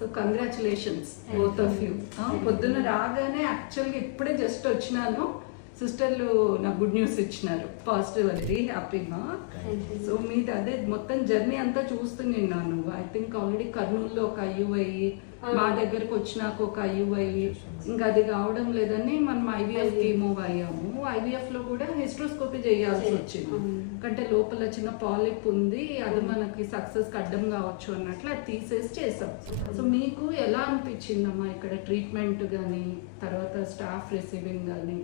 So congratulations both of you. పొద్దున్న రాగానే యాక్చువల్గా ఇప్పుడే జస్ట్ వచ్చినాను, సిస్టర్లు నాకు గుడ్ న్యూస్ ఇచ్చినారు, పాజిటివ్, వెరీ హ్యాపీగా. సో మీది అదే మొత్తం జర్నీ అంతా చూస్తున్నాను. ఐ థింక్ ఆల్రెడీ కర్నూలులో ఒక IUI, మా దగ్గరకు వచ్చినాక ఒక IUI, ఇంకా అది కావడం లేదని మనం IVF కి మూవ్ అయ్యాము. IVF లో కూడా హిస్ట్రోస్కోపీ చేయాల్సి వచ్చింది, అంటే లోపల చిన్న పాలిప్ ఉంది, అది మనకి సక్సెస్ అడ్డం కావచ్చు అన్నట్లు అది తీసేసి చేసాం. సో మీకు ఎలా అనిపించిందమ్మా ఇక్కడ ట్రీట్మెంట్ కానీ తర్వాత స్టాఫ్ రిసీవింగ్ కానీ?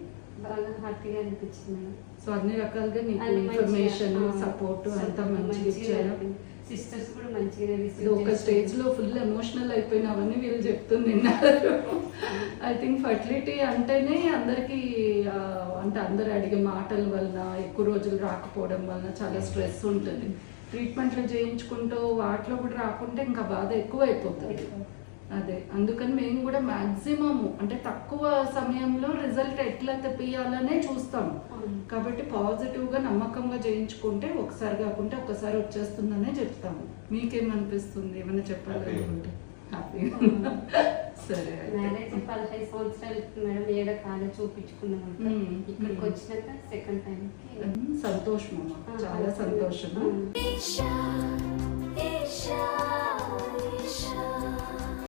బాగా హ్యాపీగా అనిపించింది. సో అన్ని రకాలుగా నీకు ఇన్ఫర్మేషన్ సపోర్ట్ అంతా మంచిగా ఇచ్చారు. సిస్టర్స్ కూడా మంచిగా ఒక స్టేజ్ లో ఫుల్ ఎమోషనల్ అయిపోయినావని వీళ్ళు చెప్తున్నారు. ఐ థింక్ ఫర్టిలిటీ అంటేనే అందరికి అంటే అందరు అడిగే మాటల వలన ఎక్కువ రోజులు రాకపోవడం వలన చాలా స్ట్రెస్ ఉంటుంది. ట్రీట్మెంట్లు చేయించుకుంటూ వాటిలో కూడా రాకుంటే ఇంకా బాధ ఎక్కువ అయిపోతుంది. అదే అందుకని మేము కూడా మ్యాక్సిమం అంటే తక్కువ సమయంలో రిజల్ట్ ఎట్లా తెప్పియాలనే చూస్తాం. కాబట్టి పాజిటివ్గా నమ్మకంగా చేయించుకుంటే ఒకసారి కాకుంటే ఒకసారి వచ్చేస్తుందనే చెప్తాము. మీకేమనిపిస్తుంది, ఏమైనా చెప్పాలనుకుంటే? హ్యాపీ. సరే, మ్యారేజ్ 15 సంవత్సరాలు మేడం ఏడ కాలే చూపించుకున్నాం. ఇక్కడికి వచ్చినాక సెకండ్ టైం సంతోషం అమ్మా, చాలా సంతోషం.